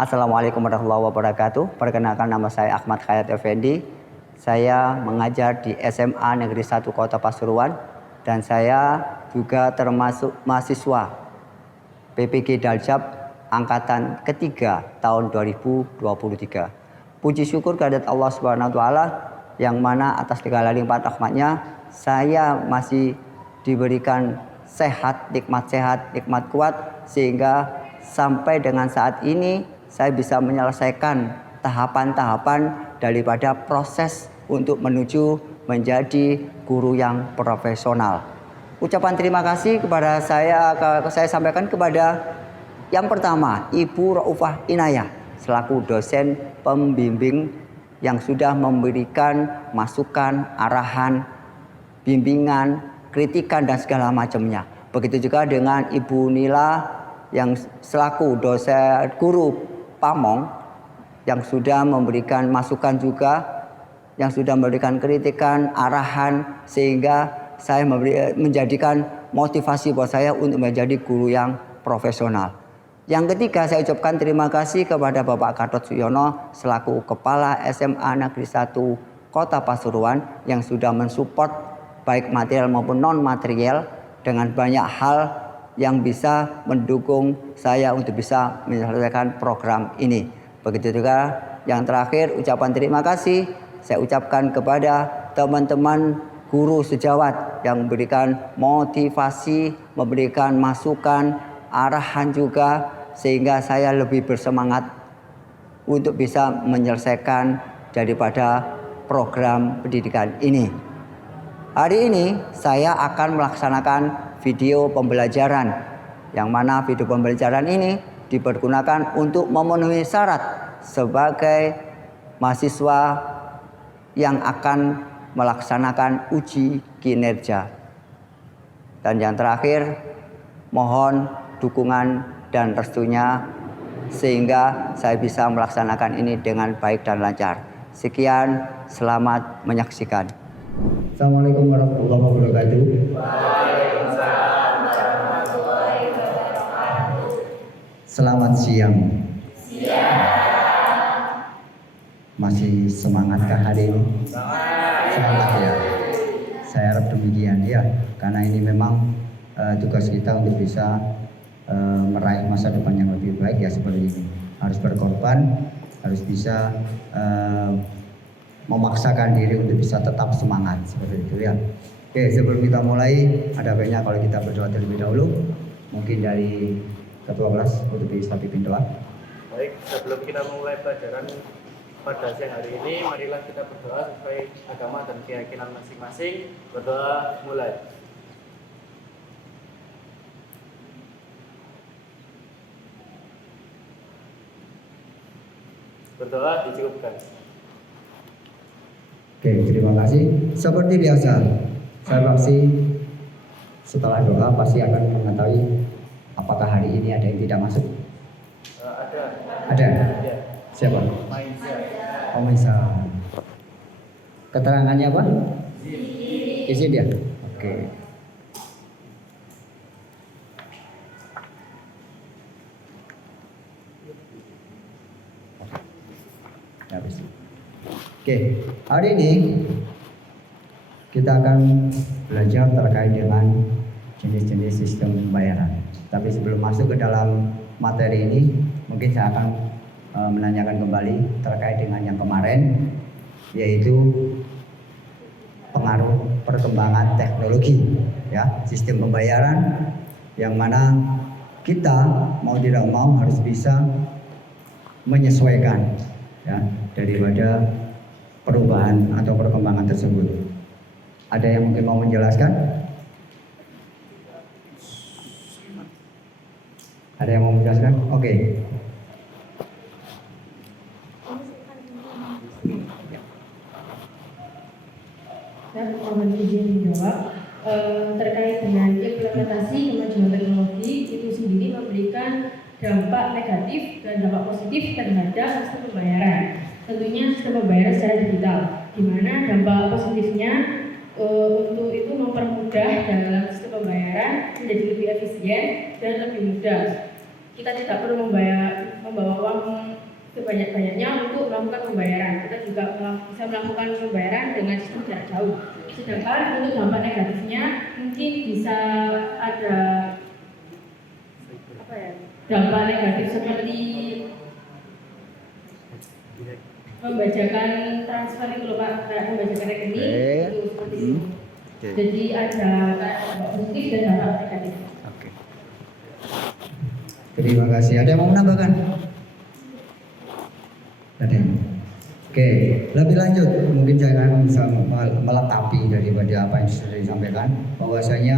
Assalamualaikum warahmatullahi wabarakatuh. Perkenalkan, nama saya Ahmad Khayat Effendi. Saya mengajar di SMA Negeri 1 Kota Pasuruan dan saya juga termasuk mahasiswa PPG Daljab angkatan ketiga tahun 2023. Puji syukur kehadirat Allah Subhanahu wa taala yang mana atas segala limpah rahmatnya saya masih diberikan sehat, nikmat kuat sehingga sampai dengan saat ini saya bisa menyelesaikan tahapan-tahapan daripada proses untuk menuju menjadi guru yang profesional. Ucapan terima kasih kepada saya sampaikan kepada yang pertama Ibu Raufah Inayah selaku dosen pembimbing yang sudah memberikan masukan, arahan, bimbingan, kritikan dan segala macamnya. Begitu juga dengan Ibu Nila yang selaku dosen guru Pamong yang sudah memberikan masukan juga, yang sudah memberikan kritikan, arahan sehingga saya menjadikan motivasi buat saya untuk menjadi guru yang profesional. Yang ketiga, saya ucapkan terima kasih kepada Bapak Gatot Suyono selaku Kepala SMA Negeri 1 Kota Pasuruan yang sudah mensupport baik material maupun non material dengan banyak hal yang bisa mendukung saya untuk bisa menyelesaikan program ini. Begitu juga yang terakhir, ucapan terima kasih saya ucapkan kepada teman-teman guru sejawat yang memberikan motivasi, memberikan masukan, arahan juga sehingga saya lebih bersemangat untuk bisa menyelesaikan daripada program pendidikan ini. Hari ini saya akan melaksanakan video pembelajaran yang mana video pembelajaran ini dipergunakan untuk memenuhi syarat sebagai mahasiswa yang akan melaksanakan uji kinerja. Dan yang terakhir, mohon dukungan dan restunya sehingga saya bisa melaksanakan ini dengan baik dan lancar. Sekian, selamat menyaksikan. Assalamualaikum warahmatullahi wabarakatuh. Waalaikumsalam warahmatullahi wabarakatuh. Selamat siang. Siang. Masih semangatkah hari ini? Semangat ya. Saya harap demikian ya, karena ini memang tugas kita untuk bisa meraih masa depan yang lebih baik ya seperti ini. Harus berkorban, harus bisa memaksakan diri untuk bisa tetap semangat seperti itu ya. Oke, sebelum kita mulai, ada baiknya kalau kita berdoa terlebih dahulu. Mungkin dari ketua kelas untuk bisa pimpin doa. Baik, sebelum kita mulai pelajaran pada siang hari ini, marilah kita berdoa sesuai agama dan keyakinan masing-masing. Berdoa mulai. Berdoa dicukupkan. Oke, terima kasih. Seperti biasa, saya pasti setelah doa pasti akan mengetahui apakah hari ini ada yang tidak masuk. Ada. Ada? Ya. Siapa? Mainsa. Oh, Maisa. Keterangannya apa? Isi dia. Oke. Habis. Oke, hari ini kita akan belajar terkait dengan jenis-jenis sistem pembayaran. Tapi sebelum masuk ke dalam materi ini, mungkin saya akan menanyakan kembali terkait dengan yang kemarin, yaitu pengaruh perkembangan teknologi, ya, sistem pembayaran yang mana kita mau tidak mau harus bisa menyesuaikan, ya, daripada perubahan atau perkembangan tersebut. Ada yang mungkin mau menjelaskan? Ada yang mau menjelaskan? Oke. Saya mohon izin menjawab terkait dengan implementasi kemajuan teknologi itu sendiri memberikan dampak negatif dan dampak positif terhadap sistem pembayaran. Tentunya sistem pembayaran secara digital, di mana dampak positifnya untuk itu mempermudah dalam sistem pembayaran menjadi lebih efisien dan lebih mudah. Kita tidak perlu membawa uang sebanyak-banyaknya untuk melakukan pembayaran. Kita juga bisa melakukan pembayaran dengan sistem jarak jauh. Sedangkan untuk dampak negatifnya mungkin bisa ada dampak negatif seperti membajakan transfer itu loh Pak, kayak membajakan rekening itu seperti itu. Jadi ada dampak positif dan dampak negatif. Oke. Terima kasih. Ada yang mau menambahkan? Ada yang? Oke, lebih lanjut mungkin saya akan bisa melengkapi daripada apa yang sudah disampaikan, bahwasanya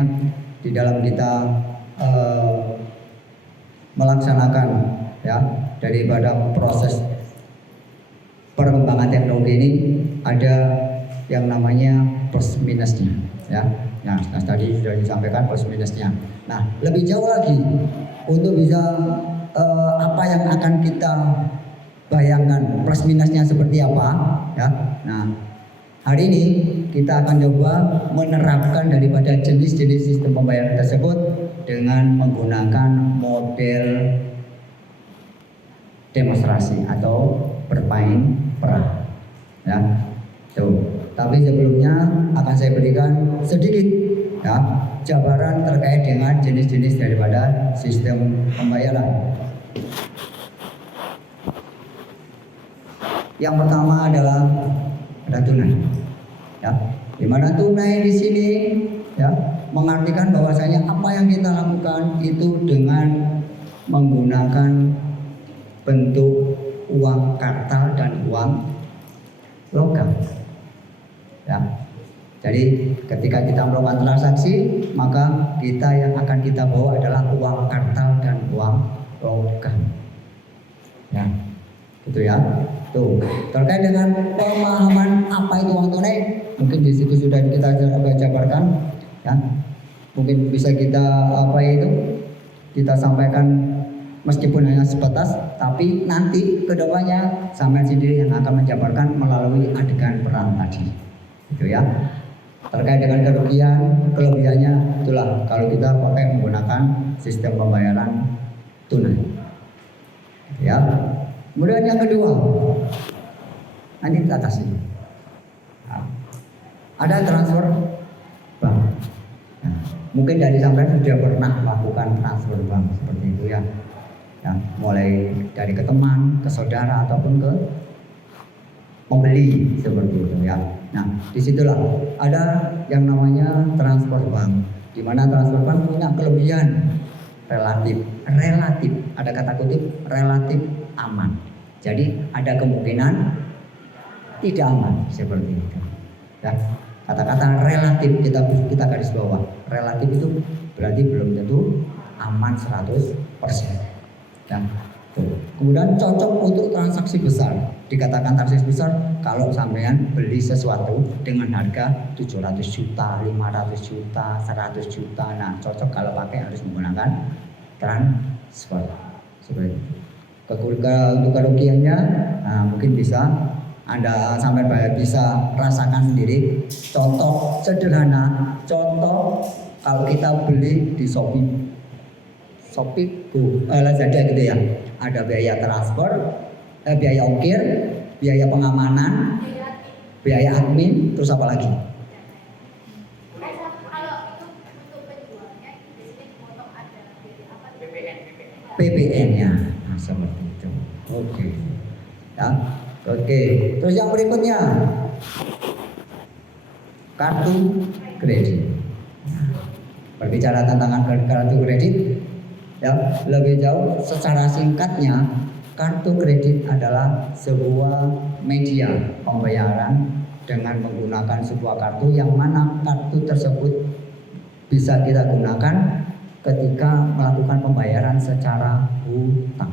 di dalam kita melaksanakan ya daripada proses perkembangan teknologi ini ada yang namanya plus minusnya ya. Nah, tadi sudah disampaikan plus minusnya. Nah, lebih jauh lagi untuk bisa apa yang akan kita bayangkan plus minusnya seperti apa ya. Nah, hari ini kita akan coba menerapkan daripada jenis-jenis sistem pembayaran tersebut dengan menggunakan model demonstrasi atau bermain peran ya. Tuh. Tapi sebelumnya akan saya berikan sedikit ya jabaran terkait dengan jenis-jenis daripada sistem pembayaran. Yang pertama adalah ada tunai ya. Di mana tunai di sini ya mengartikan bahwasanya apa yang kita lakukan itu dengan menggunakan bentuk uang kartal dan uang logam ya. Jadi ketika kita melakukan transaksi, maka kita yang akan kita bawa adalah uang kartal dan uang logam ya, gitu ya. Tuh, terkait dengan pemahaman apa itu uang tunai, mungkin di situ sudah kita jabarkan ya. Mungkin bisa kita kita sampaikan meskipun hanya sebatas, tapi nanti kedepannya sampai sendiri yang akan menjabarkan melalui adegan peran tadi, gitu ya. Terkait dengan kerugian, kelebihannya itulah kalau kita pakai menggunakan sistem pembayaran tunai, ya. Kemudian yang kedua, nanti kita kasih. Nah, ada transfer bank. Nah, mungkin dari sampai sudah pernah melakukan transfer bank seperti itu ya. Ya, mulai dari ke teman, ke saudara ataupun ke pembeli seperti itu ya. Nah, disitulah ada yang namanya transfer bank, di mana transfer bank punya kelebihan relatif, ada kata kutip relatif aman. Jadi ada kemungkinan tidak aman seperti itu. Ya, kata-kata relatif kita garis bawah. Relatif itu berarti belum tentu aman 100%. Ya. Kemudian cocok untuk transaksi besar. Dikatakan transaksi besar kalau sampean beli sesuatu dengan harga 700 juta, 500 juta, 100 juta. Nah, cocok kalau pakai harus menggunakan transfer. Seperti itu. Untuk kerugiannya, nah, mungkin bisa Anda sampai bisa rasakan sendiri. Contoh sederhana, contoh kalau kita beli di Shopee tuh, Lazada gitu ya. Ada biaya transfer, biaya ongkir, biaya pengamanan, biaya admin, terus apa lagi? PPN-nya, nah, seperti itu. Oke, ya, oke. Terus yang berikutnya, kartu kredit. Berbicara tentang kartu kredit, ya lebih jauh. Secara singkatnya, kartu kredit adalah sebuah media pembayaran dengan menggunakan sebuah kartu yang mana kartu tersebut bisa kita gunakan ketika melakukan pembayaran secara hutang.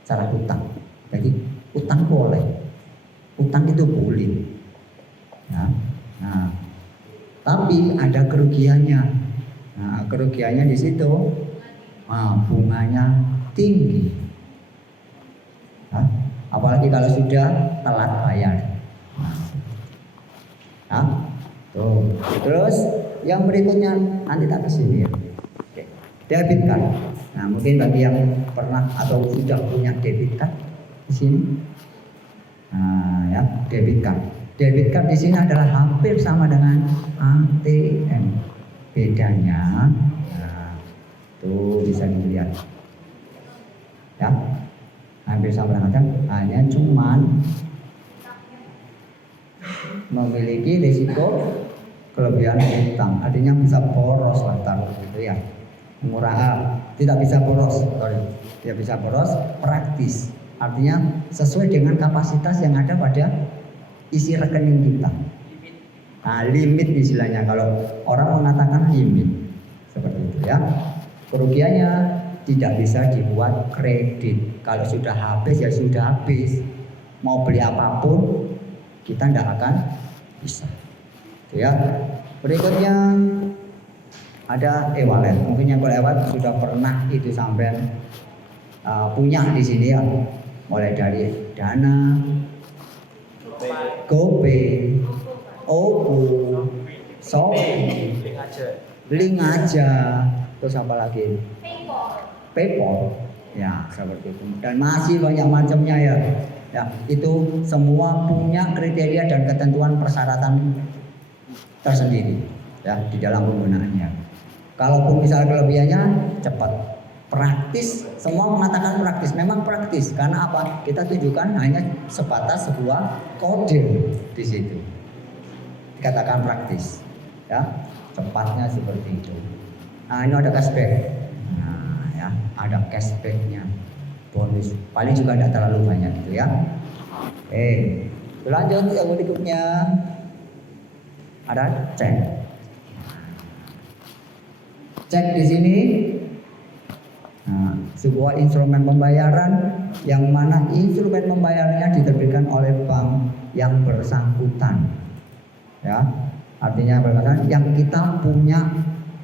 Secara hutang. Jadi hutang boleh. Hutang itu boleh. Ya. Nah, tapi ada kerugiannya. Nah, kerugiannya di situ bunganya tinggi. Nah, apalagi kalau sudah telat bayar. Nah, tuh. Terus yang berikutnya nanti tak kesini ya. Oke. Debit card. Nah, mungkin bagi yang pernah atau sudah punya debit card di sini, nah ya debit card. Debit card di sini adalah hampir sama dengan ATM. Bedanya, nah, tuh bisa dilihat, ya, hampir sama dengan ATM, hanya cuman memiliki risiko kelebihan utang, artinya bisa boros lah gitu ya. Murah, tidak bisa boros, tidak bisa boros, praktis, artinya sesuai dengan kapasitas yang ada pada isi rekening kita. Nah, limit istilahnya, kalau orang mengatakan limit seperti itu ya. Kerugiannya tidak bisa dibuat kredit. Kalau sudah habis ya sudah habis. Mau beli apapun kita tidak akan bisa. Itu ya. Berikutnya ada e-wallet. Mungkin yang e-wallet sudah pernah itu sampai punya di sini ya. Mulai dari Dana, GoPay, OVO, Shopee, Link aja, terus apa lagi? PayPal, ya seperti itu. Dan masih banyak macamnya ya. Ya, itu semua punya kriteria dan ketentuan persyaratan tersendiri ya di dalam penggunaannya. Kalaupun misalnya kelebihannya cepat, praktis, semua mengatakan praktis. Memang praktis karena apa? Kita tunjukkan hanya sebatas sebuah kode di situ. Dikatakan praktis, ya, cepatnya seperti itu. Nah, ini ada cashback. Nah, ya, ada cashbacknya, bonus. Paling juga tidak terlalu banyak gitu ya. Lanjut yang berikutnya ada cek. Cek di sini. Nah, sebuah instrumen pembayaran yang mana instrumen pembayarannya diterbitkan oleh bank yang bersangkutan, ya, artinya bersangkutan yang kita punya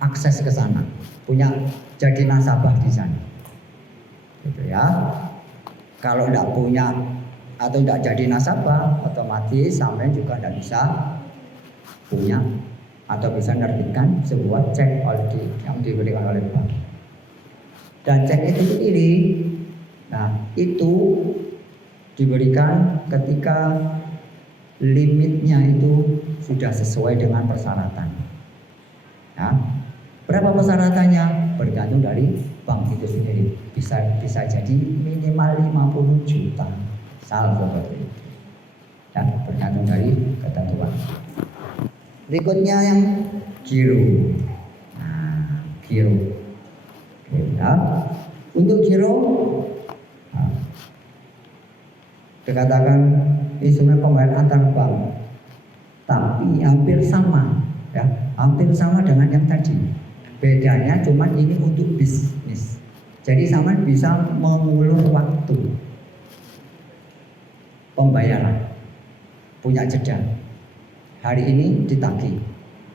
akses ke sana, punya jadi nasabah di sana, gitu ya. Kalau tidak punya atau tidak jadi nasabah, otomatis sampai juga tidak bisa punya atau bisa menerbitkan sebuah cek yang diberikan oleh bank. Dan cek itu sendiri, nah itu diberikan ketika limitnya itu sudah sesuai dengan persyaratan. Ya, berapa persyaratannya bergantung dari bank itu sendiri. Bisa jadi minimal 50 juta saldo seperti itu. Ya, bergantung dari ketentuan. Berikutnya yang giro. Nah, giro. Ya. Untuk giro, nah, dikatakan instrumen pembayaran antar bank, tapi hampir sama, ya, hampir sama dengan yang tadi. Bedanya cuma ini untuk bisnis. Jadi sama bisa mengulur waktu pembayaran, punya jeda. Hari ini ditagih,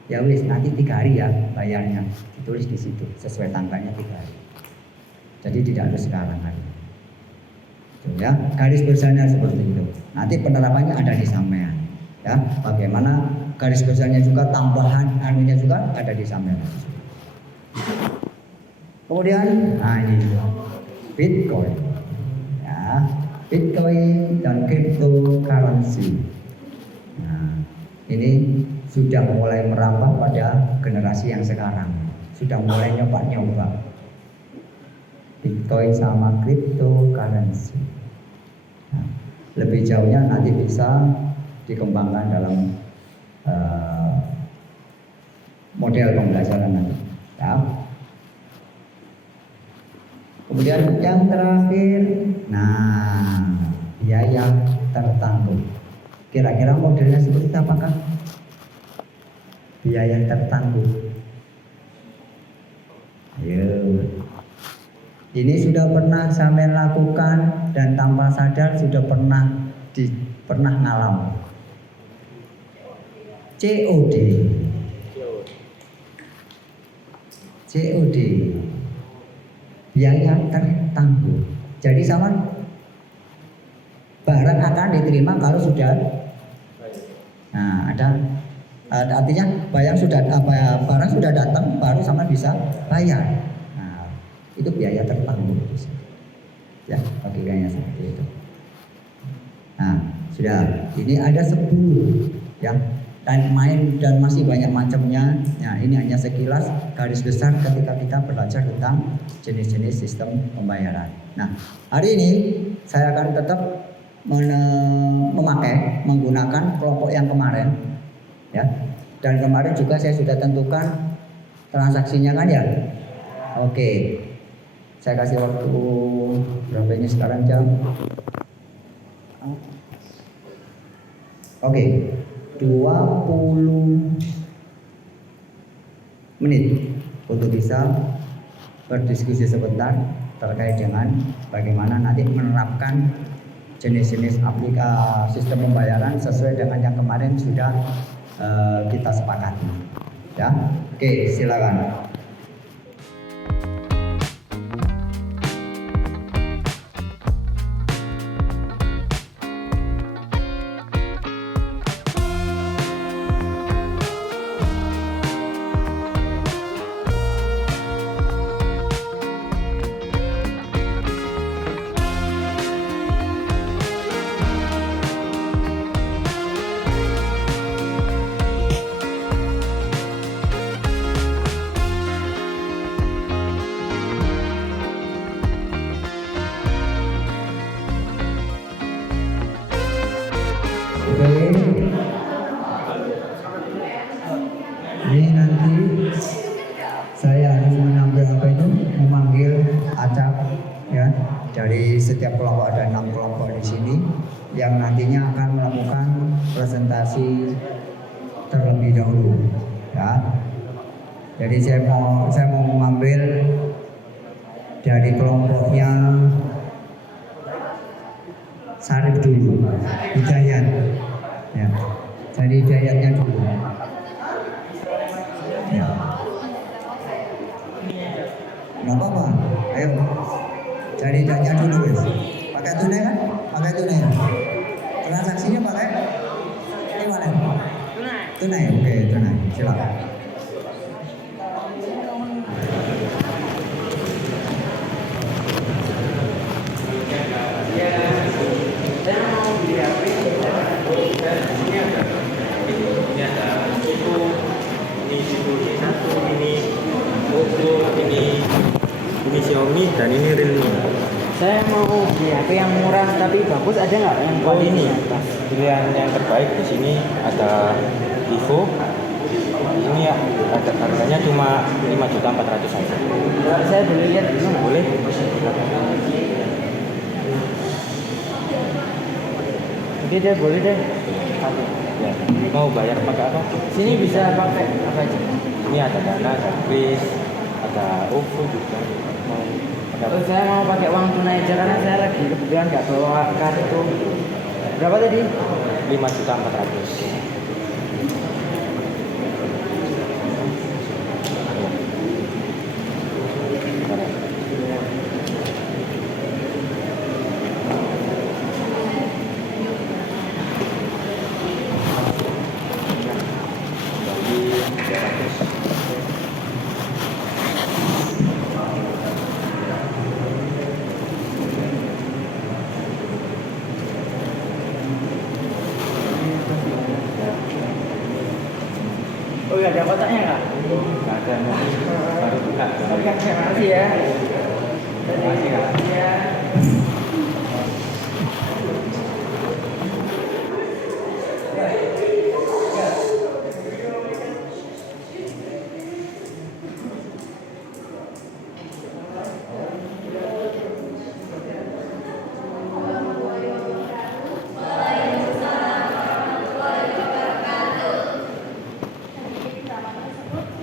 ya wis nanti 3 hari ya bayarnya, ditulis di situ sesuai tanggalnya 3 hari. Jadi tidak harus sekarang hari. Ya, garis besarnya seperti itu. Nanti penerapannya ada di sampean. Ya, bagaimana garis besarnya juga tambahan anunya juga ada di sampean. Kemudian, nah ini Bitcoin. Ya, Bitcoin dan cryptocurrency. Nah, ini sudah mulai merambah pada generasi yang sekarang. Sudah mulai nyoba-nyoba Bitcoin sama cryptocurrency. Nah, lebih jauhnya nanti bisa dikembangkan dalam model pembelajaran nanti. Ya. Kemudian yang terakhir, nah biaya tertanggung. Kira-kira modelnya seperti apakah? Biaya tertanggung. Ayo. Ini sudah pernah saya lakukan dan tanpa sadar sudah pernah ngalam. COD. Biaya tertanggung. Jadi sama barang akan diterima kalau sudah. Nah, artinya barang sudah datang baru sama bisa bayar. itu biaya tertanggung. Ya, logikanya seperti itu. Nah, sudah. Ini ada 10 ya. Dan masih banyak macamnya. Nah, ini hanya sekilas garis besar ketika kita belajar tentang jenis-jenis sistem pembayaran. Nah, hari ini saya akan tetap menggunakan kelompok yang kemarin ya. Dan kemarin juga saya sudah tentukan transaksinya kan ya. Oke. Saya kasih waktu berapa ini sekarang jam? Oke. 20 menit untuk bisa berdiskusi sebentar terkait dengan bagaimana nanti menerapkan jenis-jenis aplikasi sistem pembayaran sesuai dengan yang kemarin sudah kita sepakati. Ya, oke, silakan. Ini nanti saya harus memanggil acak ya, dari setiap kelompok. Ada 6 kelompok di sini yang nantinya akan melakukan presentasi terlebih dahulu ya. Jadi saya mau mengambil dari kelompoknya Sarip dulu, Hidayat ya. Dari Hidayatnya dulu. Ya. Nggak apa-apa, ayo cari danya dulu wes. Pakai tunai kan? Pakai tunai. Transaksinya pakai e-wallet. Tunai, oke tunai. Silakan. Ini Xiaomi dan ini Realme. Saya mau beli HP yang murah tapi bagus, ada nggak yang Oh ini kualitasnya? pilihan yang terbaik di sini ada Vivo. Ini ya ada harganya cuma 5.400.000 saja. Saya boleh lihat dulu nggak? Boleh? Oke deh, boleh deh. Ya. Mau bayar pakai apa? Sini bisa pakai apa aja? Ini ada Dana, ada Kris, ada OVO juga. Mau pakai apa? Saya mau pakai uang tunai aja karena saya lagi kebetulan nggak bawa kartu. Berapa tadi? 5.400.000. Oh iya, ada kotaknya nggak? Nggak ada, baru buka. Oke, terima kasih ya. Terima kasih ya. Ya.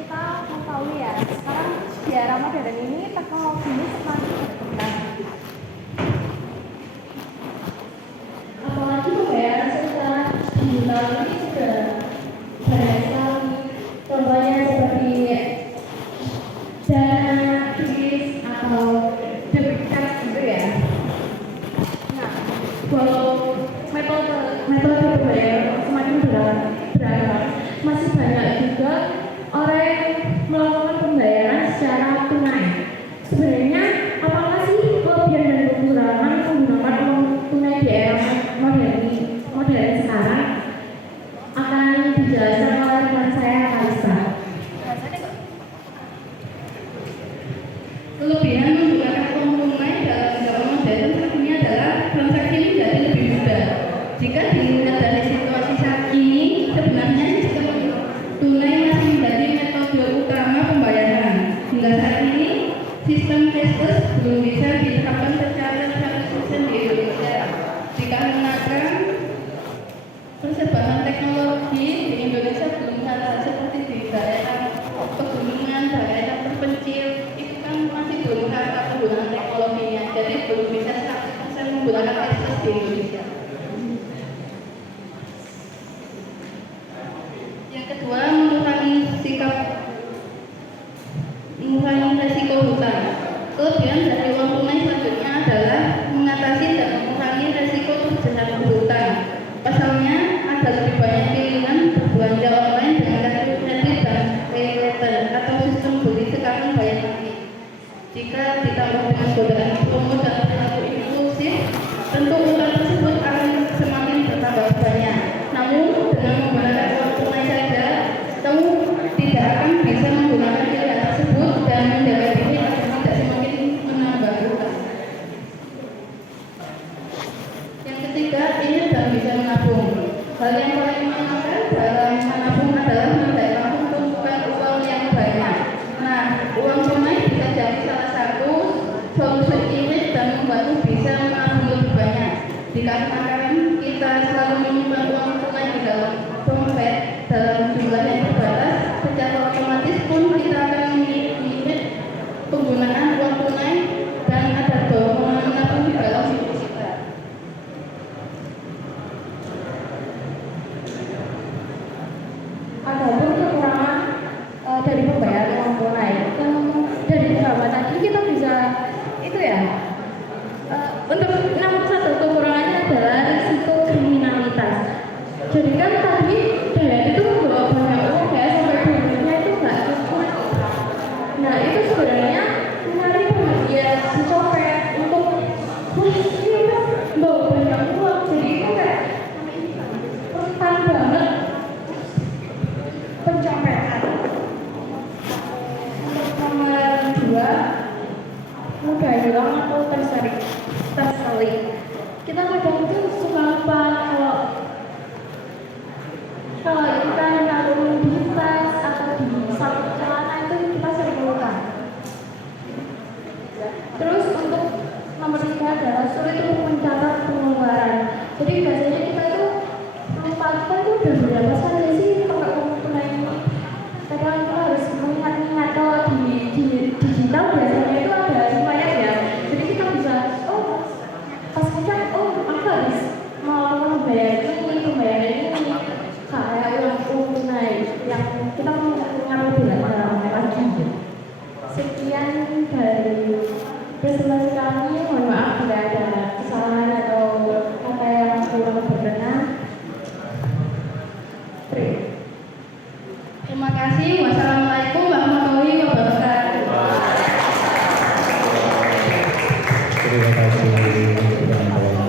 Kita mengetahui ya, sekarang di era modern ini teknologi ini semakin berkembang. Apalagi pembayaran secara digital ini sudah banyak sekali. Contohnya seperti Dana, Kris, atau debit card gitu ya. Nah, walau metode pembayaran semakin beragam, masih banyak juga orang yang melakukan pembayaran secara tunai. sebenarnya apakah sih kelebihan dan kekurangan menggunakan uang tunai di era modern sekarang? Akan dijelaskan oleh teman saya Kalista. Kelebihan menggunakan uang tunai dalam zaman modern tentunya adalah transaksi menjadi lebih mudah. Jika dilihat dari situasi saat ini, sebenarnya sistem tunai masih menjadi metode utama pembayaran. Hingga saat ini, sistem cashless belum bisa diterapkan secara 100% di Indonesia. Dikarenakan persebaran teknologi di Indonesia belum sama seperti di daerah pegunungan, daerah terpencil, itu kan masih belum rata penggunaan teknologinya, jadi belum bisa 100% menggunakan cashless di Indonesia. Yang kedua, mengurangi resiko hutang. Kelebihan dari uang tunai selanjutnya adalah mengatasi dan mengurangi resiko terjerat hutang. Pasalnya, ada lebih banyak pilihan berbelanja online dengan kartu kredit dan pay later atau sistem beli sekarang bayar nanti. Jika ditambah dengan godaan promo dan perilaku inklusif, tentu utang tersebut akan semakin bertambah banyak. Namun, dengan menggunakan uang tunai saja, kamu tidak akan bisa menggunakan pilihan tersebut dan menjaga diri agar tidak semakin menambah utang. Yang ketiga, ingat dan bisa menabung. Hal yang paling menyenangkan dalam menabung adalah mendapat tumpukan uang yang banyak. Nah, uang tunai bisa jadi salah satu solusi irit dan membantu bisa menabung lebih banyak. Dikarenakan kita selalu menyimpan uang tunai di dalam dompet dalam jumlah yang terbatas, secara otomatis pun kita akan mengirit penggunaan uang tunai dan ada dorongan menabung di dalam hidup kita. Adapun kekurangan dari pembayaran uang tunai, dari beberapa tadi kita bisa itu ya. Untuk nomor satu kekurangannya adalah risiko kriminalitas. Jadi kan tadi Dayan itu membawa banyak uang ya, sampai duitnya itu nggak cukup. Nah itu sebenarnya menarik perhatian si copet untuk wah ini kan bawa banyak uang, jadi itu kayak rentan banget pencopetan. Untuk nomor dua, mudah hilang atau terselit. Kita kadang itu suka lupa kalau kita naruh di tas atau di saku celana itu kita sering lupa. Terus untuk nomor tiga adalah sulit untuk mencatat pengeluaran. Jadi biasanya kita itu lupa, kita itu udah berapa kali sih pakai uang tunai ini. Kadang kita harus mengingat-ingat. Kalau di digital biasanya itu ada riwayat ya. Jadi kita bisa pas ngecek, aku harus melakukan pembayaran ini kayak uang tunai yang kita mengingat lebih lagi. Sekian dari presentasi kami, mohon maaf jika ada kesalahan atau apa yang kurang berkenan. Terima kasih. Wassalamualaikum warahmatullahi wabarakatuh. Terima kasih.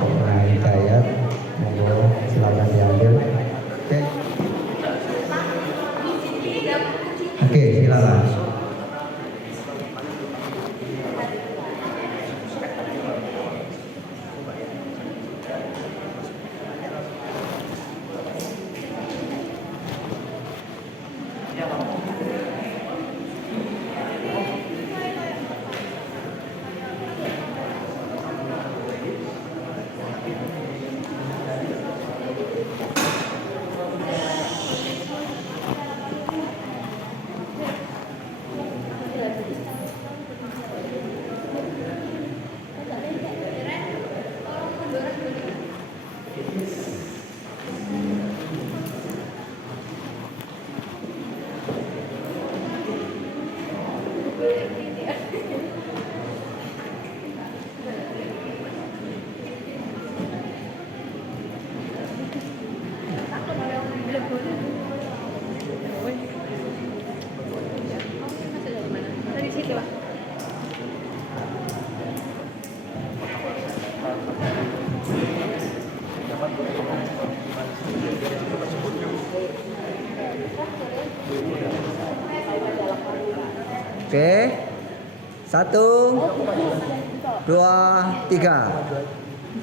Oke. 1, 2, 3.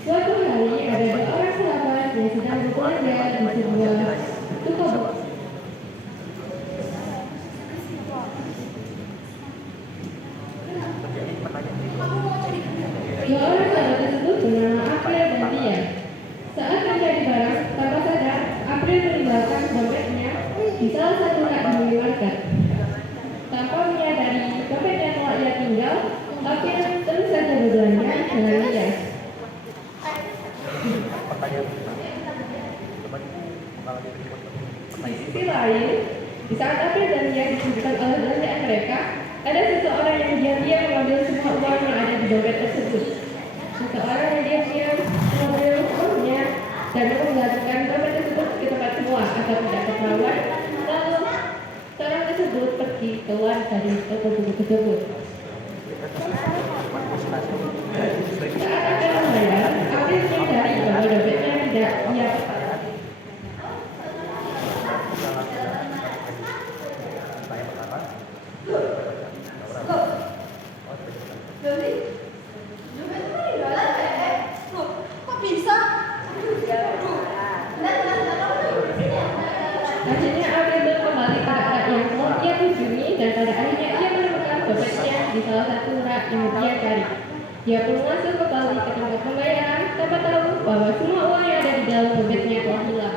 Suatu hari ada dua orang sahabat yang sedang berkeluarga di sebuah toko buku. Dua orang sahabat tersebut bernama April dan Tia. Saat mencari barang, tanpa sadar, April meninggalkan dompetnya di salah satu rak di minimarket. Tanpa menyadari dompetnya telah ia tinggal, April terus saja berbelanja dengan liar. Di sisi lain, di saat April dan Lia disibukkan oleh belanjaan mereka, ada seseorang yang diam-diam mengambil semua uang yang ada di dompet tersebut. Seseorang yang diam-diam mengambil uangnya dan menggantungkan dompet tersebut ke tempat semua agar tidak ketahuan. Lalu, seorang tersebut pergi keluar dari toko buku tersebut. Saat akan membayar, April menyadari bahwa dompetnya tidak ia Akhirnya April kembali ke rak yang telah ia kunjungi dan pada akhirnya ia menemukan dompetnya di salah satu rak yang dia cari. Dia pun masuk kembali ke tempat pembayaran tanpa tahu bahwa semua uang yang ada di dalam dompetnya telah hilang.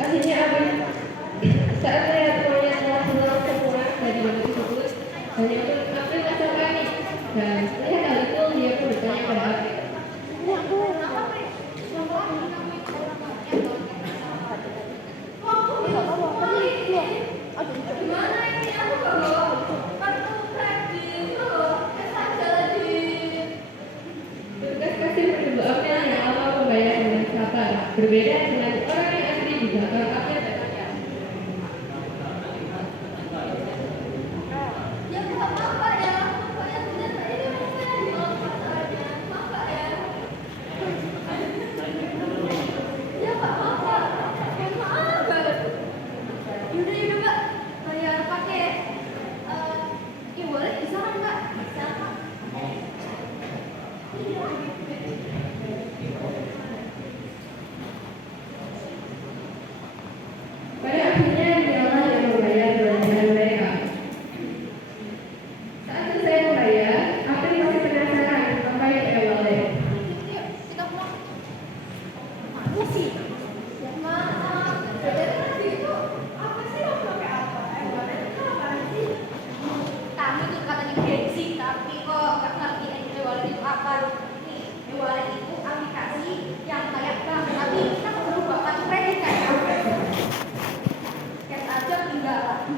Akhirnya April saat melihat temannya telah pulang semua dari dompet tersebut, hanya pun April merasa panik dan melihat hal itu dia pun bertanya pada April. Tugas kasir menunggu April yang lama membayar dengan sabar, berbeda dengan orang yang asli di belakang April bertanya. Pada akhirnya dialah yang membayar belanjaan mereka. Saat selesai membayar, April masih penasaran apa yang ia boleh. Kamu tuh katanya gengsi, tapi kok gak ngerti e-wallet itu apa. Nih, e-wallet itu aplikasi yang kayak bank, tapi kita perlu buat kartu kredit kayak cash aja tinggal.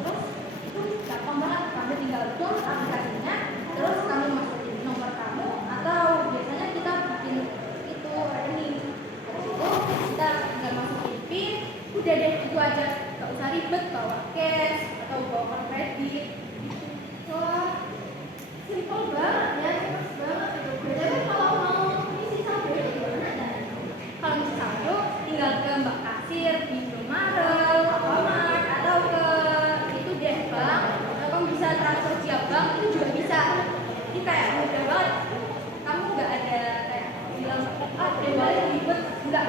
Terus itu gampang banget, kamu tinggal download aplikasinya, terus kamu masukin nomor kamu, atau biasanya kita bikin itu rekening. Terus itu kita tinggal masukin PIN, udah deh itu aja, gak usah ribet bawa cash atau bawa kartu kredit. Wah, simple banget ya, simple banget itu. Jadi kalau mau isi saldo gimana dan kalau isi saldo tinggal ke mbak kasir di Indomaret, Alfamart, atau ke itu deh bank, atau kamu bisa transfer via bank itu juga bisa. Ini kayak mudah banget. Kamu nggak ada kayak bilang e-wallet ribet, enggak.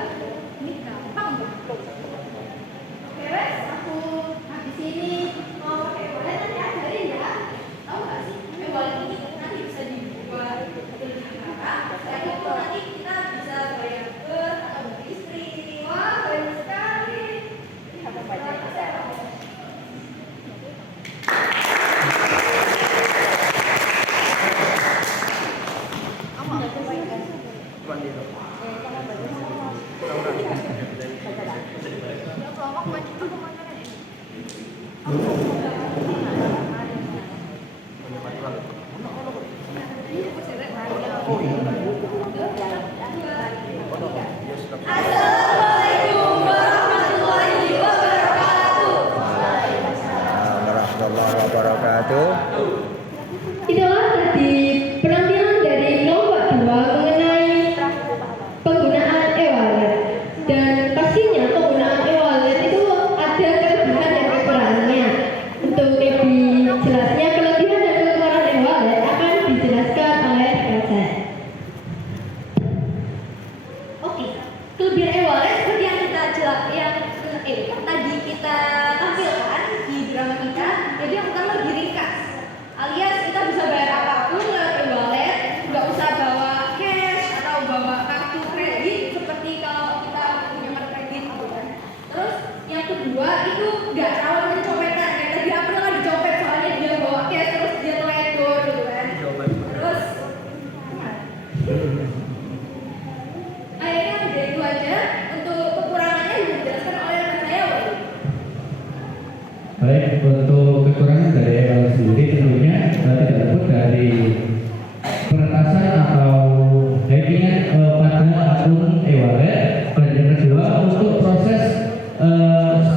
Ini gampang banget. Beres, aku habis ini mau pakai e-wallet nanti ajarin ya. Tahu nggak sih e-wallet ini nanti bisa dibuat kedua itu nggak rawan kecopetan. Yang tadi April kan dicopet soalnya dia bawa cash terus dia teledor gitu kan. Terus akhirnya udah itu aja. Untuk kekurangannya juga dijelaskan oleh rekan saya, Wali. Baik, untuk kekurangan dari EWAL sendiri tentunya tidak luput dari peretasan atau hackingan pada akun e-wallet. Dan yang kedua, untuk proses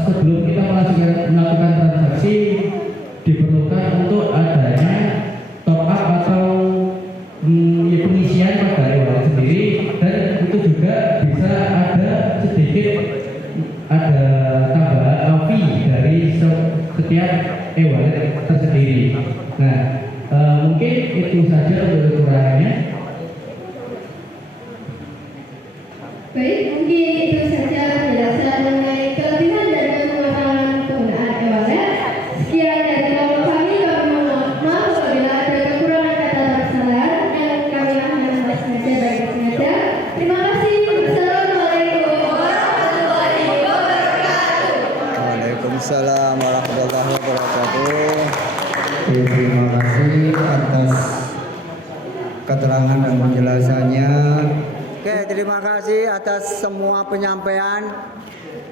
sebelum kita melakukan transaksi diperlukan untuk adanya top up atau pengisian pada e-wallet sendiri, dan itu juga bisa ada sedikit ada tambahan fee dari setiap e-wallet tersendiri. Nah, mungkin itu saja untuk kekurangannya. Baik, mungkin itu saja penjelasan mengenai kelebihan dan kekurangan penggunaan e-wallet. Sekian dari kelompok kami mohon maaf apabila ada kekurangan kata dan kesalahan yang kami lakukan dengan sengaja dan tidak sengaja. Terima kasih. Wassalamualaikum warahmatullahi wabarakatuh. Waalaikumsalam warahmatullahi wabarakatuh. Terima kasih atas keterangan dan penjelasannya. Oke, terima kasih atas semua penyampaian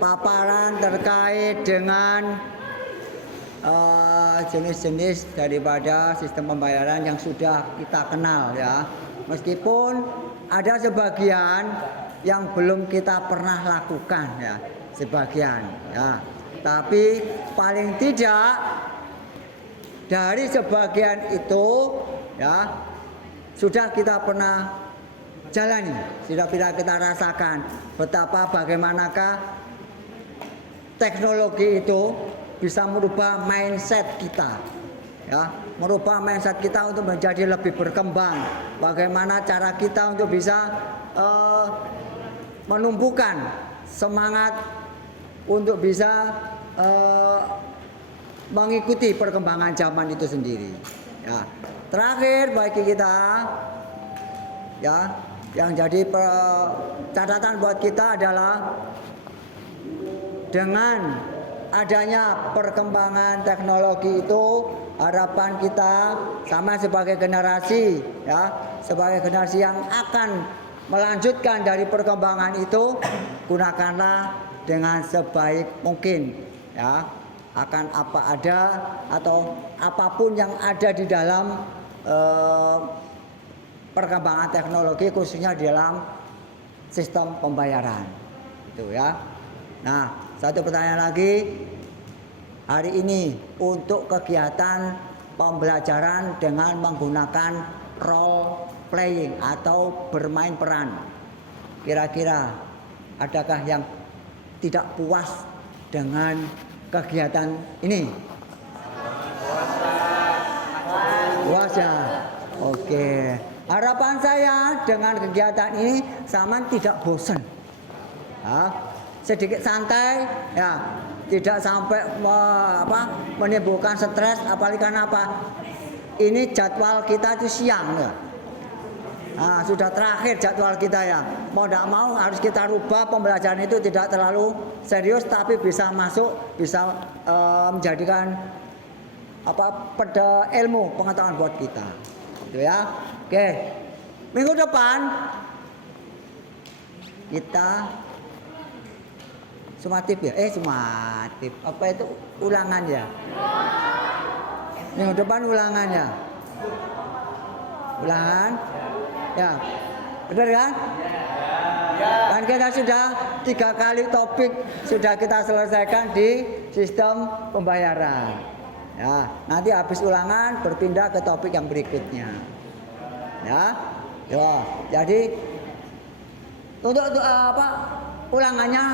paparan terkait dengan jenis-jenis daripada sistem pembayaran yang sudah kita kenal ya. Meskipun ada sebagian yang belum kita pernah lakukan ya, sebagian ya. Tapi paling tidak dari sebagian itu ya sudah kita pernah jalani, sudah kita rasakan betapa bagaimanakah teknologi itu bisa merubah mindset kita ya, merubah mindset kita untuk menjadi lebih berkembang. Bagaimana cara kita untuk bisa menumbuhkan semangat untuk bisa mengikuti perkembangan zaman itu sendiri ya. Terakhir bagi kita ya, yang jadi catatan buat kita adalah dengan adanya perkembangan teknologi itu, harapan kita sama sebagai generasi ya, sebagai generasi yang akan melanjutkan dari perkembangan itu, gunakanlah dengan sebaik mungkin ya, akan apa ada atau apapun yang ada di dalam perkembangan teknologi, khususnya di dalam sistem pembayaran itu ya. Nah, satu pertanyaan lagi, hari ini untuk kegiatan pembelajaran dengan menggunakan role playing atau bermain peran, kira-kira adakah yang tidak puas dengan kegiatan ini? Puas ya? Oke. Harapan saya dengan kegiatan ini sama tidak bosan. Ya, sedikit santai ya, tidak sampai menimbulkan stres, apalagi karena apa? Ini jadwal kita itu siang ya. Nah, sudah terakhir jadwal kita ya. Mau tidak mau harus kita rubah, pembelajaran itu tidak terlalu serius tapi bisa masuk, bisa menjadikan pada ilmu pengetahuan buat kita. Itu ya. Oke. Minggu depan kita sumatif ya? Sumatif. Apa itu ulangan ya? Minggu depan ulangan ya? Ulangan? Ya. Benar kan? Kan kita sudah 3 kali topik sudah kita selesaikan di sistem pembayaran. Ya, nanti habis ulangan berpindah ke topik yang berikutnya. Ya. Jadi untuk ulangannya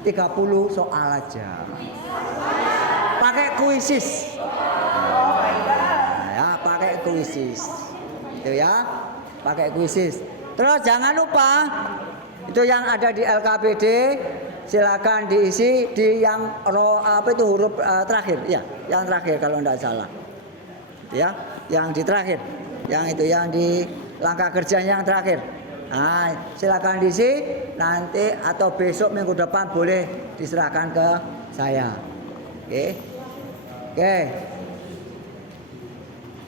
30 soal aja. Pakai kuisis. Ya, pakai kuisis. Itu ya. Pakai kuisis. Terus jangan lupa itu yang ada di LKPD silakan diisi di yang huruf terakhir ya, yang terakhir kalau tidak salah. Ya, yang di terakhir. Yang itu yang di langkah kerjanya yang terakhir. Nah, silakan diisi nanti atau besok minggu depan boleh diserahkan ke saya. Oke. Oke.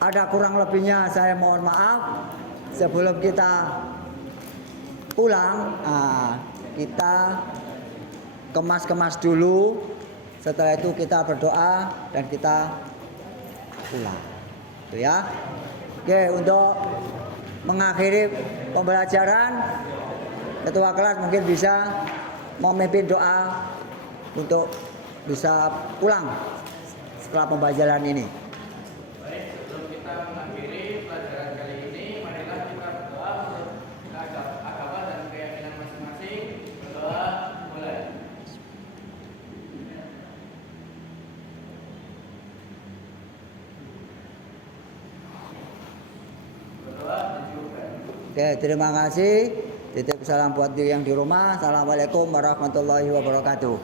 Ada kurang lebihnya saya mohon maaf. Sebelum kita pulang, kita kemas-kemas dulu. Setelah itu kita berdoa dan kita pulang. Itu ya. Oke, untuk mengakhiri pembelajaran, ketua kelas mungkin bisa memimpin doa untuk bisa pulang setelah pembelajaran ini. Baik, sebelum kita mengakhiri pelajaran kali ini, marilah kita berdoa untuk agama dan keyakinan masing-masing. Berdoa mulai. Berdoa dicukupan. Oke, terima kasih. Titip salam buat yang di rumah. Assalamualaikum warahmatullahi wabarakatuh.